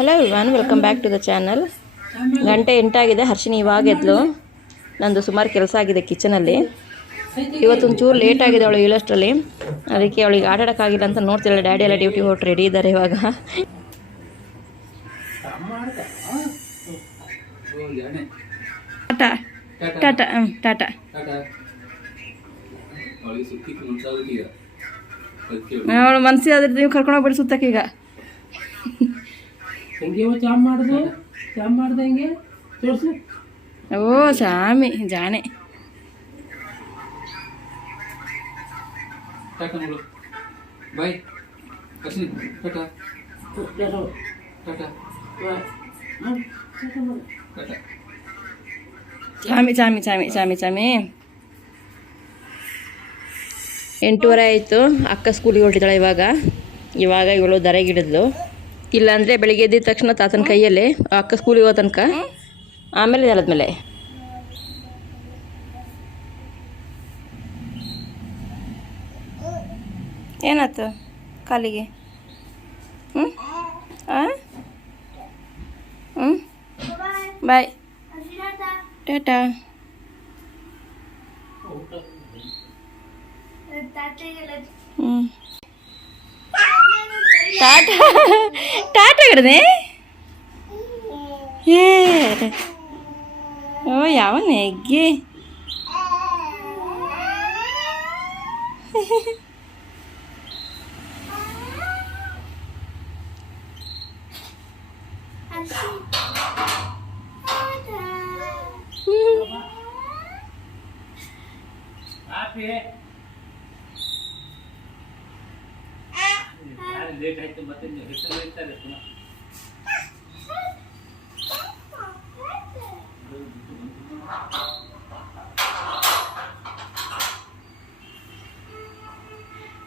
Hello everyone, welcome back to the channel. ಗಂಟೆ 8 ಆಗಿದೆ. ಹರ್ಷಿನಿ ಇವಾಗ ಎದ್ಲು. ನಂದು ಸುಮಾರು ಕೆಲಸ ಆಗಿದೆ ಕಿಚನಲ್ಲಿ. ಇವತ್ತೊಂದು ಚೂರು ಲೇಟ್ ಆಗಿದೆ ಅವಳು ಹೇಳೋಷ್ಟರಲ್ಲಿ. ಅದಕ್ಕೆ ಅವಳಿಗೆ ಆಟ ಆಡೋಕ್ಕಾಗಿಲ್ಲ ಅಂತ ನೋಡ್ತಿದ್ದಾಳೆ. ಡ್ಯಾಡಿ ಎಲ್ಲ ಡ್ಯೂಟಿ ಹೊರಟು ರೆಡಿ ಇದ್ದಾರೆ ಇವಾಗ. ಟಾಟಾ ಟಾಟಾ ಟಾಟಾ. ಅವಳು ಮನಸ್ಸಿಗಾದ್ರೆ ನೀವು ಕರ್ಕೊಂಡೋಗ್ಬಿಡಿ ಸುತ್ತಕ್ಕೀಗ. ಓ ಶಾಮಿ ಜಾಣೆ. ಚಾಮಿ ಚಾಮಿ ಚಾಮಿ ಚಾಮಿ ಚಾಮಿ. 8:30 ಆಯಿತು. ಅಕ್ಕ ಸ್ಕೂಲಿಗೆ ಹೊರಟಿದ್ದಾಳೆ ಇವಾಗ ಇವಳು ದರೆಗಿಡಿದ್ಲು. ಇಲ್ಲಾಂದರೆ ಬೆಳಿಗ್ಗೆ ಎದ್ದಿದ ತಕ್ಷಣ ತಾತನ ಕೈಯಲ್ಲೇ ಅಕ್ಕ ಸ್ಕೂಲಿಗೆ ಹೋಗೋ ತನಕ, ಆಮೇಲೆ ನೆಲದ್ಮೇಲೆ. ಏನಾಯ್ತು ಕಾಲಿಗೆ? ಬಾಯ್ ಟಾಟಾ. ಟಾಟಾ ಟಾಟಾ ಹಿಡ್ದೆ. ಓ ಯಾವ ನೆಗ್ಗೆ.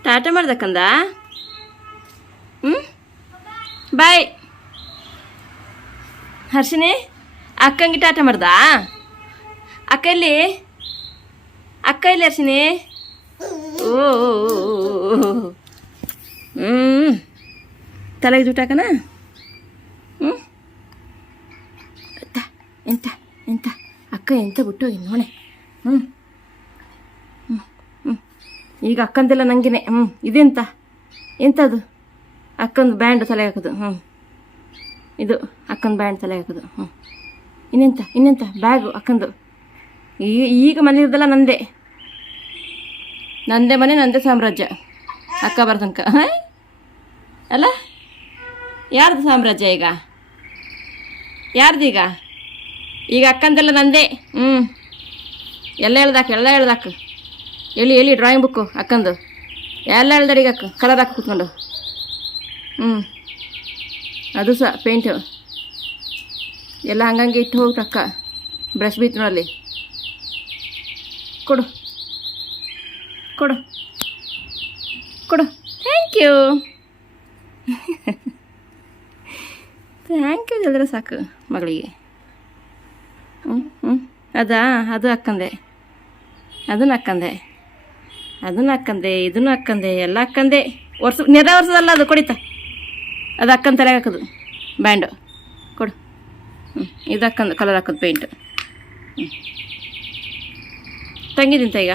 ಟಾಟಾ ಮಾಡ್ದಕ್ಕಂದ. ಬಾಯ್ ಹರ್ಷಿನಿ. ಅಕ್ಕಂಗೆ ಟಾಟಾ ಮಾಡ್ದ. ಅಕ್ಕ ಇಲ್ಲಿ ಹರ್ಷಿನಿ. ಓ ತಲೆಗೆ ಜೂಟಾಕನ. ಎಂತ ಎಂತ ಅಕ್ಕ ಎಂತ ಬಿಟ್ಟು ಇನ್ನೋಣೆ. ಈಗ ಅಕ್ಕಂದೆಲ್ಲ ನನಗೇನೆ. ಇದೆಂತ ಎಂಥದ್ದು? ಅಕ್ಕಂದು ಬ್ಯಾಂಡ್ ತಲೆಗೆ ಹಾಕೋದು. ಇದು ಅಕ್ಕಂದು ಬ್ಯಾಂಡ್ ತಲೆಗೆ ಹಾಕೋದು. ಇನ್ನೆಂತ ಬ್ಯಾಗು ಅಕ್ಕಂದು. ಈಗ ಮನೆ ಇರೋದಲ್ಲ ನಂದೇ ಮನೆ, ನಂದೇ ಸಾಮ್ರಾಜ್ಯ. ಅಕ್ಕ ಬರ್ತನಕ ಅಲ್ಲ. ಯಾರ್ದು ಸಾಮ್ರಾಜ್ಯ ಈಗ? ಯಾರ್ದು ಈಗ ಅಕ್ಕಂದೆಲ್ಲ ನಂದೇ. ಎಲ್ಲ ಹೇಳ್ದಾಕ ಎಲ್ಲಿ ಡ್ರಾಯಿಂಗ್ ಬುಕ್ಕು ಅಕ್ಕಂದು ಎಲ್ಲ ಹೇಳ್ದಡಿಗೆ ಅಕ್ಕ ಕಲರ್ ಹಾಕಿ ಕೂತ್ಕೊಂಡು. ಅದು ಸಹ ಪೇಂಟು ಎಲ್ಲ ಹಂಗಂಗೆ ಇಟ್ಟು ಹೋಗ್ತು ಅಕ್ಕ. ಬ್ರಷ್ ಬೀತ್ನಲ್ಲಿ ಕೊಡು ಕೊಡು ಕೊಡು. ಥ್ಯಾಂಕ್ ಯು ಥ್ಯಾಂಕ್ ಯು ಹೇಳಿದ್ರೆ ಸಾಕು ಮಗಳಿಗೆ. ಅದು ಅಕ್ಕಂದೆ, ಅದನ್ನು ಅಕ್ಕಂದೆ, ಇದನ್ನು ಅಕ್ಕಂದೆ, ಎಲ್ಲ ಅಕ್ಕಂದೆ. ನೆರೆ ವರ್ಷದಲ್ಲ ಅದು. ಕೊಡಿತಾ ಅದು ಅಕ್ಕನ ತಲೆಗೆ ಹಾಕೋದು ಬ್ಯಾಂಡು. ಕೊಡು. ಇದು ಅಕ್ಕಂದು ಕಲರ್ ಹಾಕೋದು ಪೇಂಟು. ತಂಗಿದಿಂತ ಈಗ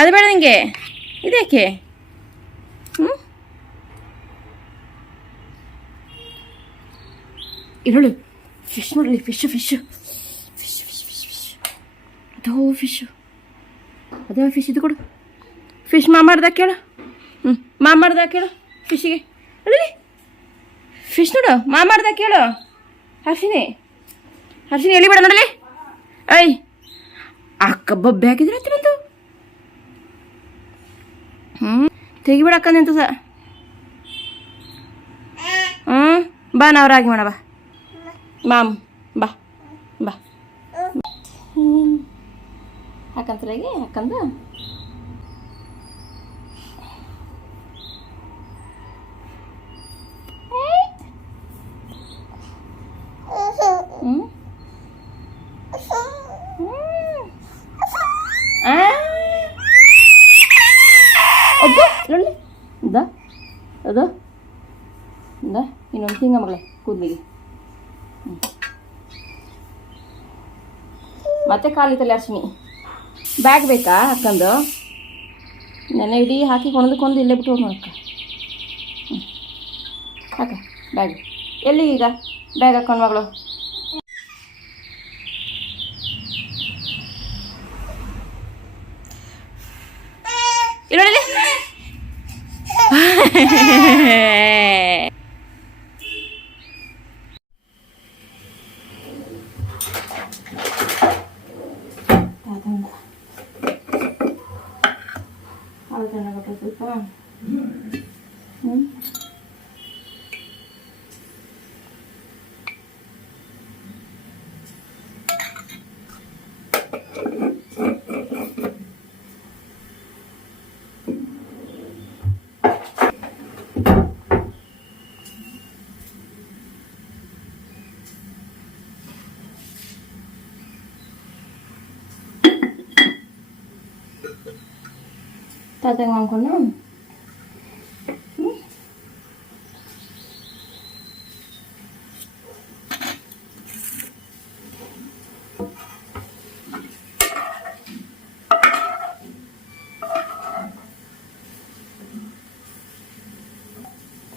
ಅದು ಬೇಡ ನಿಂಗೆ. ಇದ್ಯಾಕೆ? ಇರಳು ಫಿಶ್ ನೋಡಲಿ. ಫಿಶ್ ಅದೋ ಫಿಶ್ ಇದು ಕೊಡು. ಫಿಶ್ ಮಾಮಾಡ್ದಾಗ ಕೇಳು. ಮಾಮಾಡ್ದಾಗ ಕೇಳು ಫಿಶ್ಶಿಗೆ. ಅಲ್ಲ ಫಿಶ್ ನೋಡು ಮಾಮಾಡ್ದಾಗ ಕೇಳು. ಹರ್ಷಿನಿ ಎಳಿಬೇಡ ನೋಡಲಿ. ಅಕ್ಕ ಬಬ್ಬೆ ಹಾಕಿದ್ರೆ ಹತ್ತಿ ಬಂತು. ತೆಗಿಬೇಡ ಅಕ್ಕಂದೆ ಅಂತ ಸಹ. ಬಾ ನಾವು ರಾಗಿ ಮಾಡ. ಬಾ ಹಾಕಂತರಾಗಿ ಹಾಕಂದು. ಅಬ್ಬ ನೋಡಿ. ಅದು ಇಂದ ಇನ್ನೊಂದು ಹಿಂಗ ಮಗಳೇ ಕೂದಲಿಗೆ. ಮತ್ತೆ ಕಾಲಿತಲ್ಲ ಅರ್ಶಿನಿ. ಬ್ಯಾಗ್ ಬೇಕಾ ಅಕ್ಕಂದು? ನೆನೆ ಇಡೀ ಹಾಕಿ ಕೊಣದಕ್ಕೊಂದು ಇಲ್ಲೇ ಬಿಟ್ಟು ಹೋಗಿ ನೋಡಕ್ಕ. ಹಾಕ ಬ್ಯಾಗ್. ಎಲ್ಲಿಗೀಗ ಬ್ಯಾಗ್ ಹಾಕೊಂಡು ಮಗಳು? ಇಲ್ಲಿ ಹಾಲು ಚೆನ್ನಾಗಪ್ಪ ಸ್ವಲ್ಪ. ತಾತಂಗೆ ಮಾಡ್ಕೊಂಡು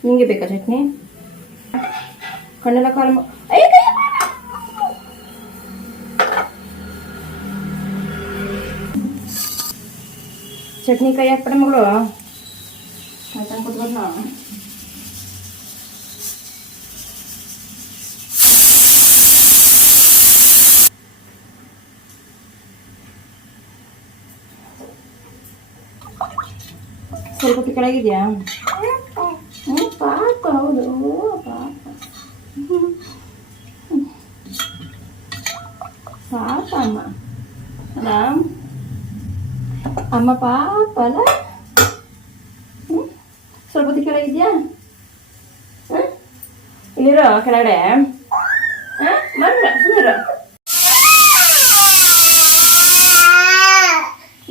ನಿಮಗೆ ಬೇಕಾ ಚಟ್ನಿ? ಕಣ್ಣೆಲ್ಲ ಕಾಲು ಚಟ್ನಿ ಕೈ ಹಾಕ್ಬಿಡ ಮಗಳು ಅಂತ ಕೊಟ್ಬಿಟ್ಟು ನಾವು ಸ್ವಲ್ಪ ಕೆಳಗಿದ್ಯಾ? ಪಾಪ ಹೌದು ಪಾಪ ಪಾಪ ಅಮ್ಮ ಅಲ್ಲ ಅಮ್ಮ ಪಾಪ ಅಲ್ಲ. ಸ್ವಲ್ಪ ಹೊತ್ತು ಕೆಳಗಿದ್ಯಾ? ಇಲ್ಲಿರೋ ಕೆಳಗಡೆ ಸುಮ್ಮನೆ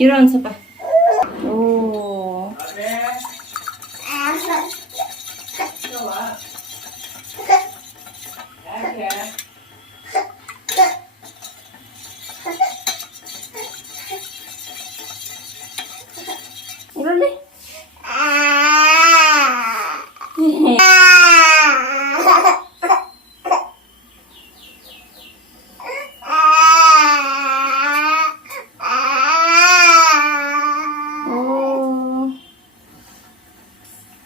ಇರೋ ಒಂದು ಸ್ವಲ್ಪ. ಓ ಇರಲ್ಲಿ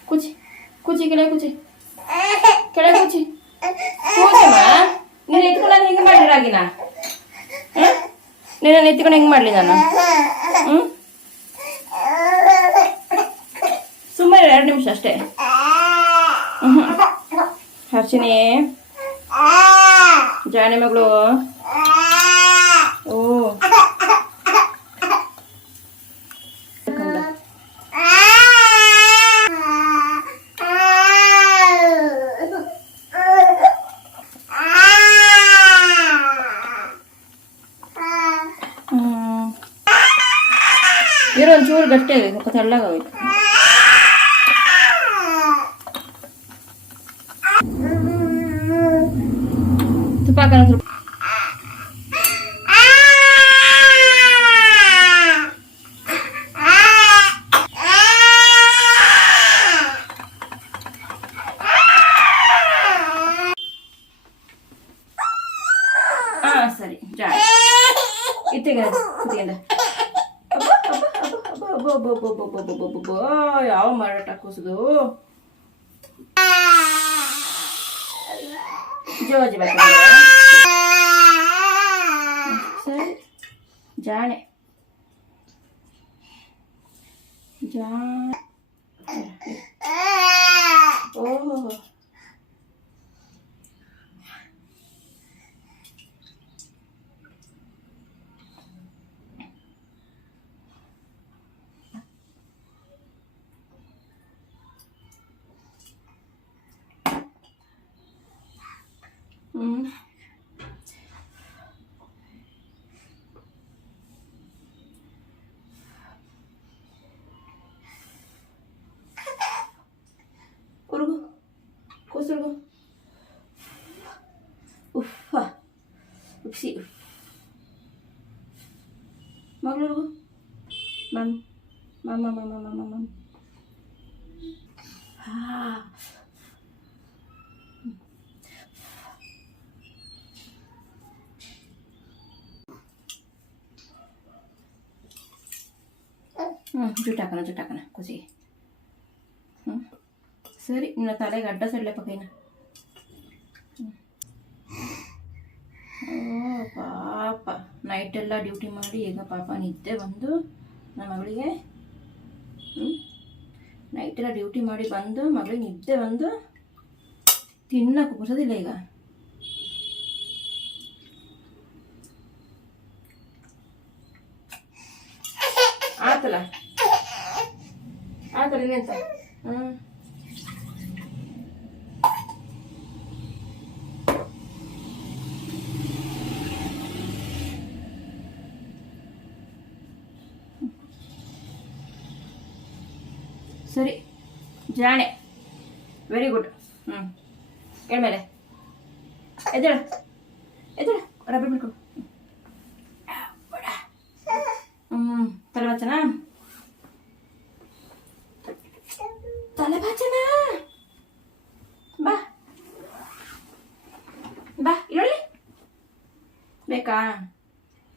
ಕುಚಿ ಕುಚಿ ಕೆಳಗೆ ಕುಚಿ ಕೆಳಗೆ ಕುಚಿ ಕೂಚಮ್ಮ. ನೀನು ಎತ್ಕೊಂಡು ಹಿಂಗೆ ಮಾಡಿರಾಗಿನ ನೀನು ಎತ್ಕೊಂಡು ಹೆಂಗೆ ಮಾಡಲಿ ನಾನು? ಸುಮ್ಮನೆ 2 ನಿಮಿಷ ಅಷ್ಟೇ. ಹರ್ಷಿನಿ ಜಾಣೆ ಮಗಳು. ಓ ಇರೋ ಒಂಚೂರು ಗಟ್ಟಿ ಆಗಿದೆ, ಸ್ವಲ್ಪ ತೆಳ್ಳಗಾಗಬೇಕು. ತುಪ್ಪ ಹಾಕೋಣ ಸ್ವಲ್ಪ. ಸರಿ ಜಾ ಇತ್ತಿಗೆ ಕುತ್ತಿಗೆಂದ ಯಾವ ಮಾರಾಟ ಕೂಸುದು ಜೋಜಿ ಬರ್ತ ಸರಿ ಜಾಣೆ ಓಹೋ ಕೂಸು ಸುರ್ಗು ಉಫ್ ಉಪ್ಸಿ ಮಗಳು ಮಮ್ ಮಮ್ಮ ಮಮ್ಮ ಮಮ್ಮ ಮಮ್ಮ ಹಾಂ ಜುಟ್ಟಾಕನ ಕುಸಿಗೆ ಸರಿ ನಿನ್ನ ತಲೆಗೆ ಅಡ್ಡ ಸಡ್ಲೆಪ್ಪ ಕೈನ ಓ ಪಾಪ ನೈಟೆಲ್ಲ ಡ್ಯೂಟಿ ಮಾಡಿ ಈಗ ಪಾಪ ನಿದ್ದೆ ಬಂದು ನಮ್ಮ ಮಗಳಿಗೆ ನೈಟೆಲ್ಲ ಡ್ಯೂಟಿ ಮಾಡಿ ಬಂದು ಮಗಳಿಗೆ ನಿದ್ದೆ ಬಂದು ತಿನ್ನಕ್ಕೆ ಬರೋದಿಲ್ಲ ಈಗ ಆತಲ್ಲ ಇನ್ನೆಂತ ಸರಿ ಜಾಣೆ ವೆರಿ ಗುಡ್ ಹೇಳ್ಮೇಲೆ ಎದ್ದೇಳ ರಬ್ಬರ್ ಮಾಡ್ಕೊಡು ತಲೆ ಬಾಚನ ಬಾ ಬಾ ಇರಲಿ ಬೇಕಾ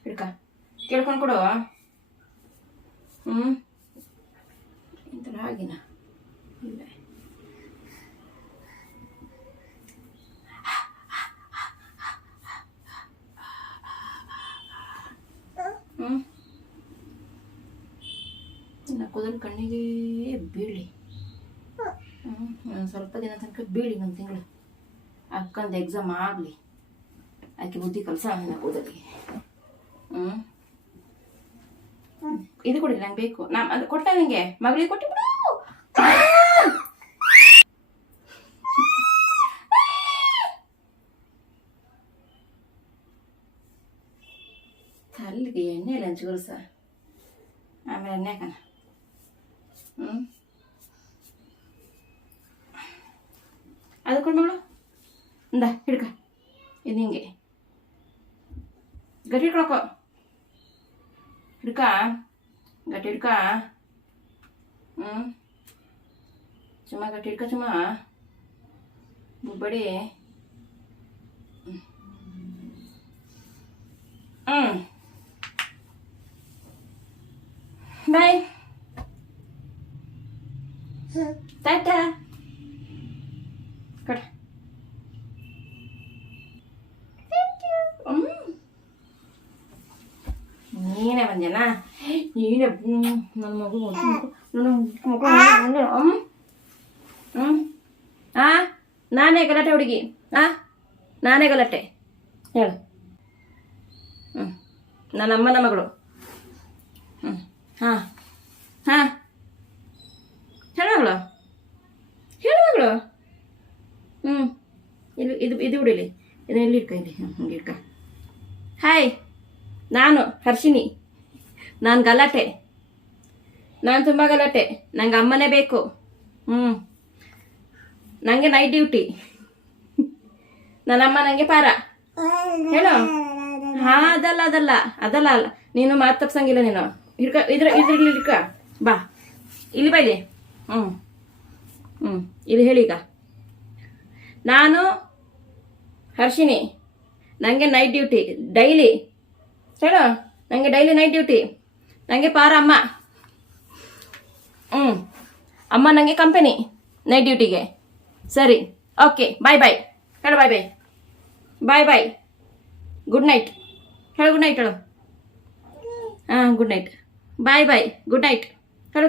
ಹಿಡ್ಕ ಕೇಳ್ಕೊಂಡು ಕೊಡು ಇಂಥರ ಹಾಗಿನ ಇಲ್ಲ ಇನ್ನು ಕೂದಲು ಕಣ್ಣಿಗೆ ಬೀಳಿ ಸ್ವಲ್ಪ ದಿನ ತನಕ ಬೀಳಿ ಒಂದು ತಿಂಗಳು ಅಕ್ಕಂದು ಎಕ್ಸಾಮ್ ಆಗಲಿ ಆಕೆ ಬುದ್ಧಿ ಕಲಸ ನನ್ನ ಕೂದಲಿಗೆ ಇದು ಕೊಡಿಲ್ಲ ನಂಗೆ ಬೇಕು ಅದು ಕೊಟ್ಟ ನನಗೆ ಮಗಳಿಗೆ ಕೊಟ್ಟಿಬಿಡು ತಲೆಗೆ ಎಣ್ಣೆ ಇಲ್ಲ ಹಂಚ್ಕೊಳ್ಸ ಆಮೇಲೆ ಎಣ್ಣೆ ಹಾಕಣ ಅದಕ್ಕೊಂಡು ಮಗಳು ಇಂದ ಹಿಡ್ಕ ಇದು ಹಿಂಗೆ ಗಟ್ಟಿ ಹಿಡ್ಕೊಳಕೋ ಹಿಡ್ಕ ಗಟ್ಟಿ ಹಿಡ್ಕ ಚುಮ್ಮ ಗಟ್ಟಿ ಹಿಡ್ಕ ಚುಮ್ಮ ಬುಬ್ಬಡಿ ಬಾಯ್ ಟಾಟಾ ಕಡ ನೀನೇ ಬಂದ್ಯಾನ ನೀನೇ ನನ್ನ ಮಗು ನಾನೇ ಗಲಾಟೆ ಹುಡುಗಿ ನಾನೇ ಗಲಾಟೆ ಹೇಳು ನನ್ನ ಅಮ್ಮನ ಮಗಳು ಹಾಂ ಹೇಳು ಮಗಳು ಇದು ಬಿಡಿಲಿ ಇದನ್ನ ಎಲ್ಲಿ ಇಟ್ಕ ಇಲ್ಲಿ ಹಂಗೆ ಇಟ್ಕ ಹಾಯ್ ನಾನು ಹರ್ಷಿನಿ ನಾನು ಗಲಾಟೆ ನಾನು ತುಂಬ ಗಲಾಟೆ ನಂಗೆ ಅಮ್ಮನೇ ಬೇಕು ನನಗೆ ನೈಟ್ ಡ್ಯೂಟಿ ನನ್ನಮ್ಮ ನನಗೆ ಪಾರ ಹೇಳು ಹಾಂ ಅದಲ್ಲ ಅಲ್ಲ ನೀನು ಮಾತು ತಪ್ಸಂಗಿಲ್ಲ ನೀನು ಹಿಡ್ಕ ಇದ್ರಲ್ಲಿ ಹಿಡ್ಕ ಬಾ ಇಲ್ಲಿ ಬಾ ಇಲ್ಲಿ ಇಲ್ಲಿ ಹೇಳಿ ಈಗ ನಾನು ಹರ್ಷಿನಿ ನನಗೆ ನೈಟ್ ಡ್ಯೂಟಿ ಡೈಲಿ ಹೇಳು ನನಗೆ ಡೈಲಿ ನೈಟ್ ಡ್ಯೂಟಿ ನನಗೆ ಪಾರ ಅಮ್ಮ ಅಮ್ಮ ನನಗೆ ಕಂಪನಿ ನೈಟ್ ಡ್ಯೂಟಿಗೆ ಸರಿ ಓಕೆ ಬಾಯ್ ಹೇಳು ಬಾಯ್ ಗುಡ್ ನೈಟ್ ಹೇಳು ಗುಡ್ ನೈಟ್ ಹೇಳು good night bye good night ಹೇಳು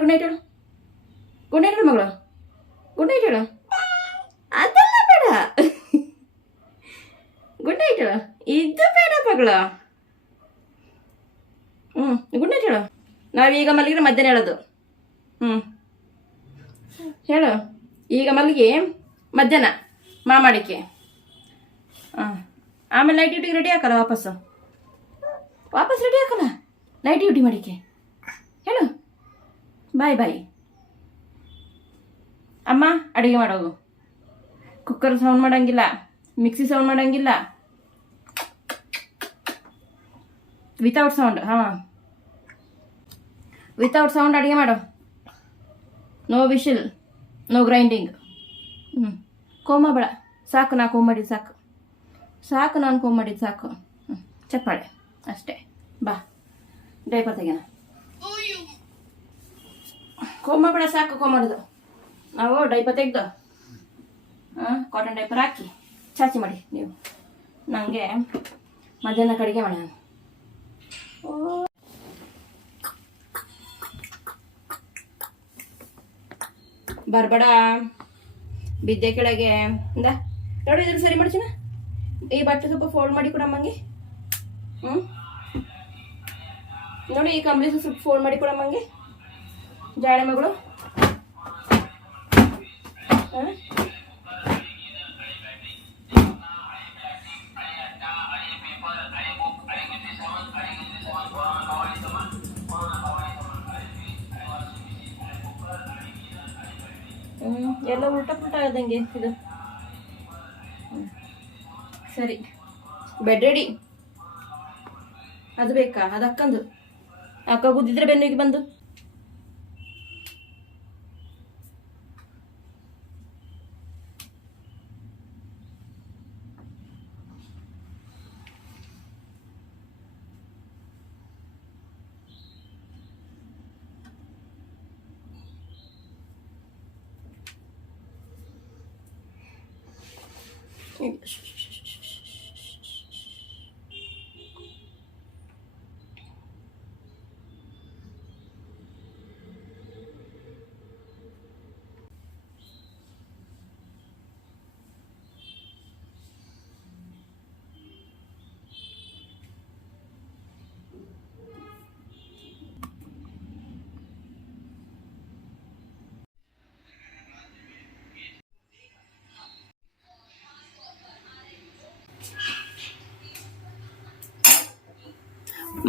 ಗುಡ್ ನೈಟ್ ಹೇಳು ಮಗಳು ಗುಡ್ ನೈಟ್ ಹೇಳು ಅದೆಲ್ಲ ಬೇಡ ಗುಡ್ ನೈಟ್ ಹೇಳು ಇದು ಬೇಡ ಮಗಳು ಗುಡ್ ನೈಟ್ ಹೇಳು ನಾವೀಗ ಮಲಗಿದ್ರೆ ಮಧ್ಯಾಹ್ನ ಹೇಳೋದು ಹೇಳು ಈಗ ಮಲಗಿ ಮಧ್ಯಾಹ್ನ ಮಾಡಿಕೆ ಆಮೇಲೆ ನೈಟ್ ಡ್ಯೂಟಿಗೆ ರೆಡಿ ಹಾಕಲ್ಲ ವಾಪಸ್ ರೆಡಿ ಹಾಕಲ್ಲ ನೈಟ್ ಡ್ಯೂಟಿ ಮಾಡಿಕೆ ಹೇಳು ಬಾಯ್ ಅಮ್ಮ ಅಡುಗೆ ಮಾಡೋದು ಕುಕ್ಕರ್ ಸೌಂಡ್ ಮಾಡೋಂಗಿಲ್ಲ, ಮಿಕ್ಸಿ ಸೌಂಡ್ ಮಾಡೋಂಗಿಲ್ಲ, ವಿತೌಟ್ ಸೌಂಡ್. ಹಾಂ, ವಿತೌಟ್ ಸೌಂಡ್ ಅಡುಗೆ ಮಾಡು. No whistle, no grinding. ಕೋಮ ಬೇಡ, ಸಾಕು. ನಾ ಕೋಮ್ ಮಾಡಿದ್ದು ಸಾಕು, ಸಾಕು. ನಾನು ಕೋಮ್ ಮಾಡಿದ್ದು ಸಾಕು. ಚಪ್ಪಾಳೆ ಅಷ್ಟೇ. ಬಾ, ಡೈಪರ್ ತೆಗೆನ. ಕೋಮ ಬೇಡ, ಸಾಕು. ಕೋಮ್ ಮಾಡೋದು ನಾವು. ಡೈಪರ್ ತೆಗೆದು ಕಾಟನ್ ಡೈಪರ್ ಹಾಕಿ ಚಾಚಿ ಮಾಡಿ ನೀವು. ನನಗೆ ಮಧ್ಯಾಹ್ನಕ್ಕೆ ಅಡುಗೆ ಮಾಡೋಣ. ಬರ್ಬೇಡ, ಬಿದ್ದೆ ಕೆಳಗೆ. ಇಂದ ನೋಡಿ, ಇದ್ರ ಸರಿ ಮಾಡ್ತೀನ. ಈ ಬಟ್ಟೆ ಸ್ವಲ್ಪ ಫೋಲ್ಡ್ ಮಾಡಿ ಕೊಡಮ್ಮಂಗೆ. ನೋಡಿ, ಈ ಕಂಬಳಿ ಸ್ವಲ್ಪ ಫೋಲ್ಡ್ ಮಾಡಿ ಕೊಡಮ್ಮಂಗೆ. ಜಾಡೆ ಮಗಳು. ಎಲ್ಲ ಉಲ್ಟಾ ಪುಲ್ಟಾ ಆದಂಗೆ ಇದು. ಸರಿ, ಬೆಡ್ ರೆಡಿ. ಅದು ಬೇಕಾ? ಅದು ಅಕ್ಕಂದು. ಅಕ್ಕ ಗುದ್ದಿದ್ರೆ ಬೆನ್ನಿಗೆ ಬಂದು.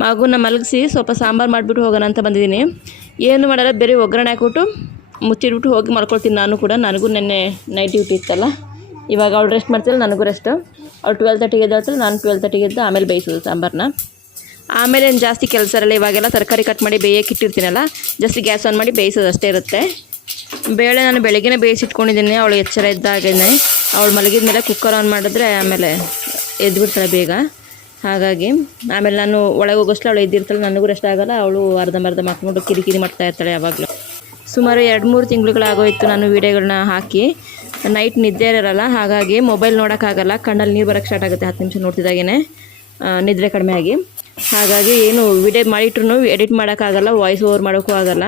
ಮಗುನ ಮಲಗಿಸಿ ಸ್ವಲ್ಪ ಸಾಂಬಾರು ಮಾಡಿಬಿಟ್ಟು ಹೋಗೋಣ ಅಂತ ಬಂದಿದ್ದೀನಿ. ಏನು ಮಾಡಲ್ಲ, ಬೇರೆ ಒಗ್ಗರಣೆ ಹಾಕ್ಬಿಟ್ಟು ಮುಚ್ಚಿಟ್ಬಿಟ್ಟು ಹೋಗಿ ಮಲ್ಕೊಳ್ತೀನಿ ನಾನು ಕೂಡ. ನನಗೂ ನೆನ್ನೆ ನೈಟ್ ಡ್ಯೂಟಿ ಇತ್ತಲ್ಲ. ಇವಾಗ ಅವಳು ರೆಸ್ಟ್ ಮಾಡ್ತಿಲ್ಲ, ನನಗೂ ರೆಸ್ಟು. ಅವಳು 12:30ಗೆ ಎದ್ದಾಳ್ತಾಳೆ, ನಾನು 12:30ಗೆ ಎದ್ದು ಆಮೇಲೆ ಬೇಯಿಸೋದು ಸಾಂಬಾರನ್ನ. ಆಮೇಲೆ ಏನು ಜಾಸ್ತಿ ಕೆಲಸ ಇರಲ್ಲ. ಇವಾಗೆಲ್ಲ ತರಕಾರಿ ಕಟ್ ಮಾಡಿ ಬೇಯಕ್ಕೆ ಇಟ್ಟಿರ್ತೀನಲ್ಲ, ಜಸ್ಟ್ ಗ್ಯಾಸ್ ಆನ್ ಮಾಡಿ ಬೇಯಿಸೋದು ಅಷ್ಟೇ ಇರುತ್ತೆ. ಬೇಳೆ ನಾನು ಬೆಳಗ್ಗೆನೇ ಬೇಯಿಸಿಟ್ಕೊಂಡಿದ್ದೀನಿ. ಅವಳು ಎಚ್ಚರ ಇದ್ದಾಗೇ ಅವಳು ಮಲಗಿದ ಮೇಲೆ ಕುಕ್ಕರ್ ಆನ್ ಮಾಡಿದ್ರೆ ಆಮೇಲೆ ಎದ್ಬಿಡ್ತಾಳೆ ಬೇಗ. ಹಾಗಾಗಿ ಆಮೇಲೆ ನಾನು ಒಳಗೆ ಹೋಗೋಷ್ಟು ಅವಳು ಎದ್ದಿರ್ತಾಳೆ, ನನಗೂ ರೆಸ್ಟ್ ಆಗೋಲ್ಲ. ಅವಳು ಅರ್ಧಂಬರ್ಧ ಮಾಡ್ಕೊಂಡು ಕಿರಿಕಿರಿ ಮಾಡ್ತಾ ಇರ್ತಾಳೆ ಯಾವಾಗಲೂ. ಸುಮಾರು 2-3 ತಿಂಗಳುಗಳಾಗೋಯ್ತು ನಾನು ವೀಡಿಯೋಗಳನ್ನ ಹಾಕಿ. ನೈಟ್ ನಿದ್ದೆ ಇರೋಲ್ಲ, ಹಾಗಾಗಿ ಮೊಬೈಲ್ ನೋಡೋಕ್ಕಾಗಲ್ಲ. ಕಣ್ಣಲ್ಲಿ ನೀರು ಬರೋಕ್ಕೆ ಸ್ಟಾರ್ಟ್ ಆಗುತ್ತೆ 10 ನಿಮಿಷ ನೋಡ್ತಿದ್ದಾಗೇ, ನಿದ್ರೆ ಕಡಿಮೆ ಆಗಿ. ಹಾಗಾಗಿ ಏನು ವೀಡಿಯೋ ಮಾಡಿಟ್ರು ಎಡಿಟ್ ಮಾಡೋಕ್ಕಾಗಲ್ಲ, ವಾಯ್ಸ್ ಓವರ್ ಮಾಡೋಕ್ಕೂ ಆಗಲ್ಲ.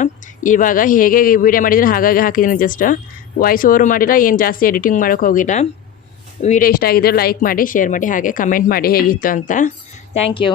ಇವಾಗ ಹೇಗೆ ವೀಡಿಯೋ ಮಾಡಿದರೆ ಹಾಗಾಗಿ ಹಾಕಿದ್ದೀನಿ. ಜಸ್ಟ್ ವಾಯ್ಸ್ ಓವರ್ ಮಾಡಿಲ್ಲ, ಏನು ಜಾಸ್ತಿ ಎಡಿಟಿಂಗ್ ಮಾಡೋಕ್ಕೆ ಹೋಗಿಲ್ಲ. ವಿಡಿಯೋ ಇಷ್ಟ ಆಗಿದ್ದರೆ ಲೈಕ್ ಮಾಡಿ, ಶೇರ್ ಮಾಡಿ, ಹಾಗೆ ಕಮೆಂಟ್ ಮಾಡಿ ಹೇಗಿತ್ತು ಅಂತ. Thank you.